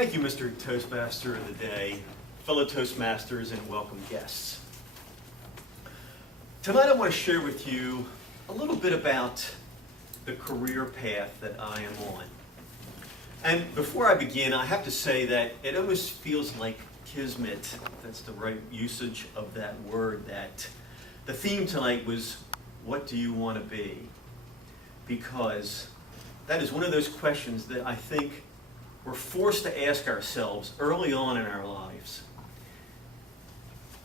Thank you, Mr. Toastmaster of the Day, fellow Toastmasters, and welcome guests. Tonight I want to share with you a little bit about the career path that I am on. And before I begin, I have to say that it almost feels like kismet, if that's the right usage of that word, that the theme tonight was, what do you want to be? Because that is one of those questions that I think we're forced to ask ourselves early on in our lives.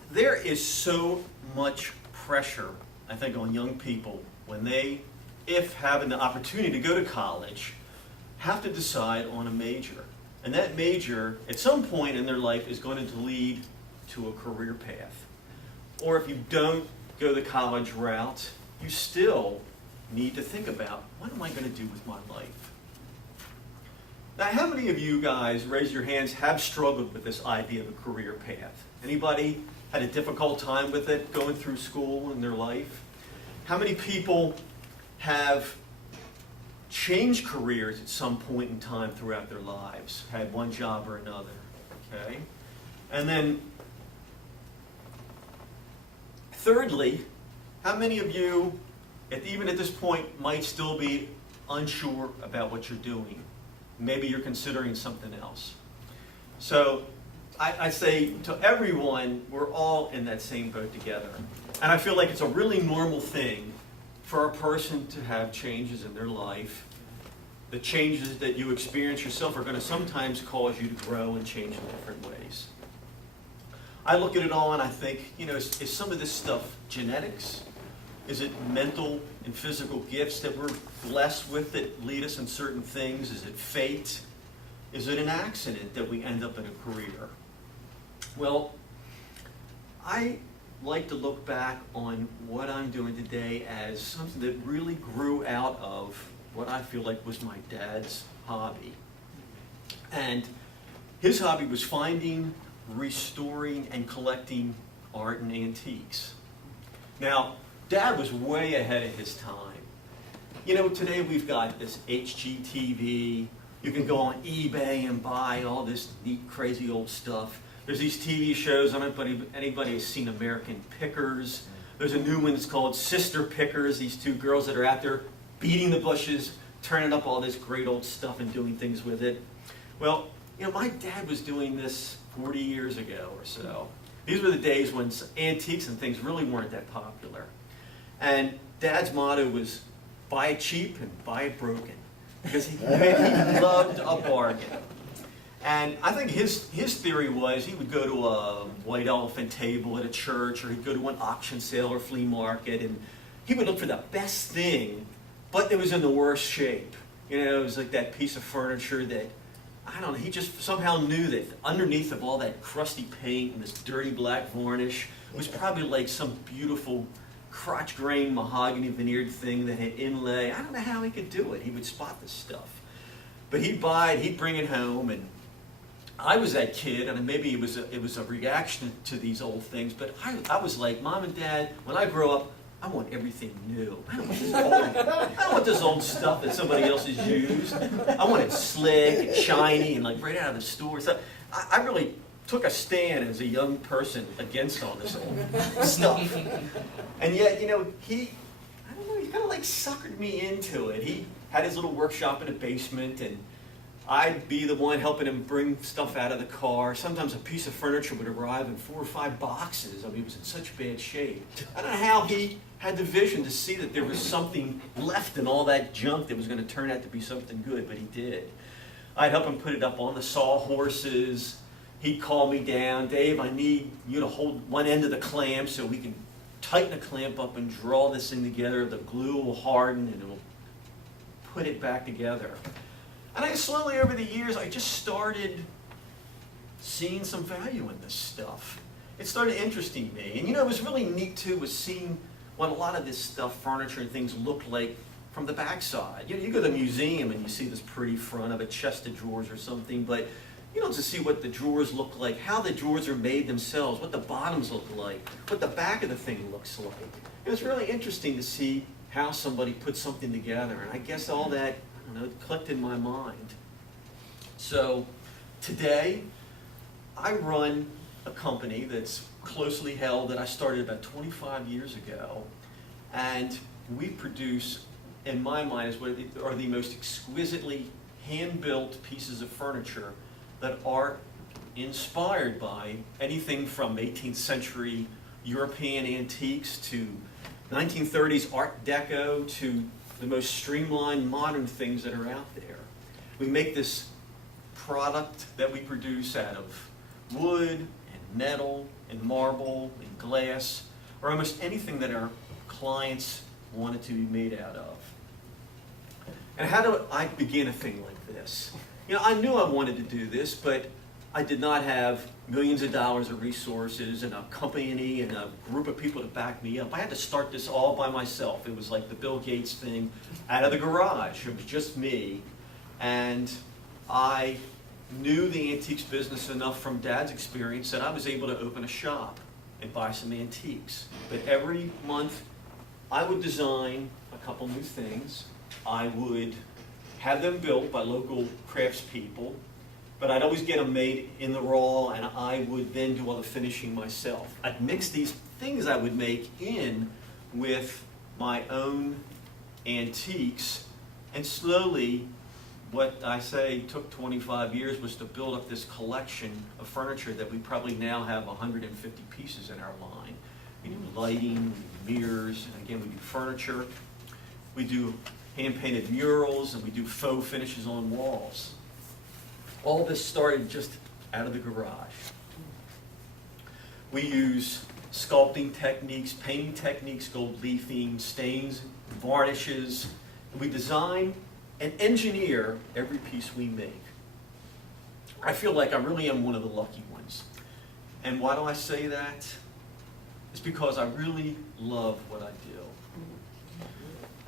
There is so much pressure, I think, on young people when they, if having the opportunity to go to college, have to decide on a major. And that major, at some point in their life, is going to lead to a career path. Or if you don't go the college route, you still need to think about, what am I going to do with my life? Now, how many of you guys, raise your hands, have struggled with this idea of a career path? Anybody had a difficult time with it, going through school in their life? How many people have changed careers at some point in time throughout their lives, had one job or another, okay? And then, thirdly, how many of you, even at this point, might still be unsure about what you're doing? Maybe you're considering something else. So I say to everyone, we're all in that same boat together. And I feel like it's a really normal thing for a person to have changes in their life. The changes that you experience yourself are going to sometimes cause you to grow and change in different ways. I look at it all and I think, is some of this stuff genetics? Is it mental and physical gifts that we're blessed with that lead us in certain things? Is it fate? Is it an accident that we end up in a career? Well, I like to look back on what I'm doing today as something that really grew out of what I feel like was my dad's hobby. And his hobby was finding, restoring, and collecting art and antiques. Now, Dad was way ahead of his time. Today we've got this HGTV. You can go on eBay and buy all this neat, crazy old stuff. There's these TV shows. I don't know if anybody has seen American Pickers. There's a new one that's called Sister Pickers. These two girls that are out there beating the bushes, turning up all this great old stuff and doing things with it. Well, my dad was doing this 40 years ago or so. These were the days when antiques and things really weren't that popular. And Dad's motto was, buy it cheap and buy it broken. Because he loved a bargain. And I think his theory was he would go to a white elephant table at a church, or he'd go to an auction sale or flea market, and he would look for the best thing, but it was in the worst shape. It was like that piece of furniture that, I don't know, he just somehow knew that underneath of all that crusty paint and this dirty black varnish was probably like some beautiful crotch grain mahogany veneered thing that had inlay. I don't know how he could do it. He would spot this stuff. But he'd buy it, he'd bring it home, and I was that kid, and maybe it was a reaction to these old things, but I was like, Mom and Dad, when I grow up, I want everything new. I don't want this old stuff that somebody else has used. I want it slick and shiny and like right out of the store. So I really took a stand as a young person against all this old stuff. And yet, he kind of like suckered me into it. He had his little workshop in the basement, and I'd be the one helping him bring stuff out of the car. Sometimes a piece of furniture would arrive in 4 or 5 boxes. I mean, it was in such bad shape. I don't know how he had the vision to see that there was something left in all that junk that was going to turn out to be something good, but he did. I'd help him put it up on the sawhorses. He'd call me down, Dave, I need you to hold one end of the clamp so we can tighten the clamp up and draw this thing together. The glue will harden and it'll put it back together. And I slowly, over the years, I just started seeing some value in this stuff. It started interesting me. And it was really neat too, was seeing what a lot of this stuff, furniture and things, looked like from the backside. You go to the museum and you see this pretty front of a chest of drawers or something, but you don't just see what the drawers look like, how the drawers are made themselves, what the bottoms look like, what the back of the thing looks like. It was really interesting to see how somebody put something together, and I guess all that, clicked in my mind. So Today, I run a company that's closely held that I started about 25 years ago, and we produce, in my mind, is what are the most exquisitely hand-built pieces of furniture that are inspired by anything from 18th century European antiques to 1930s Art Deco to the most streamlined modern things that are out there. We make this product that we produce out of wood and metal and marble and glass, or almost anything that our clients want it to be made out of. And how do I begin a thing like this? You know, I knew I wanted to do this, but I did not have millions of dollars of resources and a company and a group of people to back me up. I had to start this all by myself. It was like the Bill Gates thing out of the garage. It was just me. And I knew the antiques business enough from Dad's experience that I was able to open a shop and buy some antiques. But every month I would design a couple new things. I would have them built by local craftspeople, but I'd always get them made in the raw, and I would then do all the finishing myself. I'd mix these things I would make in with my own antiques, and slowly, what I say took 25 years was to build up this collection of furniture that we probably now have 150 pieces in our line. We do lighting, we do mirrors, and again we do furniture. We do hand-painted murals, and we do faux finishes on walls. All this started just out of the garage. We use sculpting techniques, painting techniques, gold leafing, stains, varnishes. We design and engineer every piece we make. I feel like I really am one of the lucky ones. And why do I say that? It's because I really love what I do.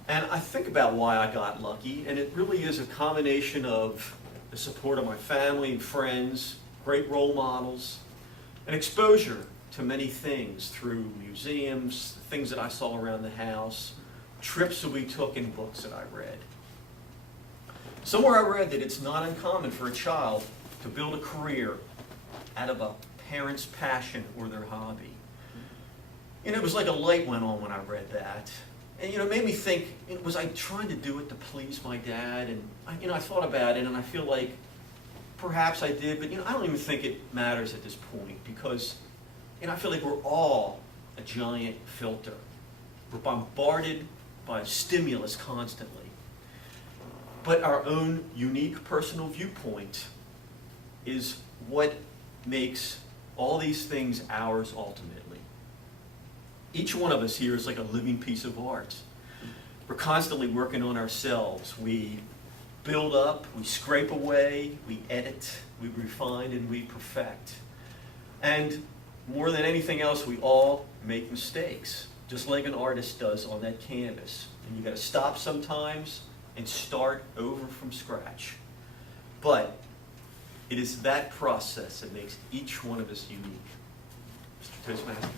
And I think about why I got lucky, and it really is a combination of the support of my family and friends, great role models, and exposure to many things through museums, things that I saw around the house, trips that we took, and books that I read. Somewhere I read that it's not uncommon for a child to build a career out of a parent's passion or their hobby. And it was like a light went on when I read that. And it made me think, was I trying to do it to please my dad? And I thought about it, and I feel like perhaps I did, but I don't even think it matters at this point, because I feel like we're all a giant filter. We're bombarded by stimulus constantly. But our own unique personal viewpoint is what makes all these things ours ultimately. Each one of us here is like a living piece of art. We're constantly working on ourselves. We build up, we scrape away, we edit, we refine, and we perfect. And more than anything else, we all make mistakes, just like an artist does on that canvas. And you got to stop sometimes and start over from scratch. But it is that process that makes each one of us unique. Mr. Toastmaster.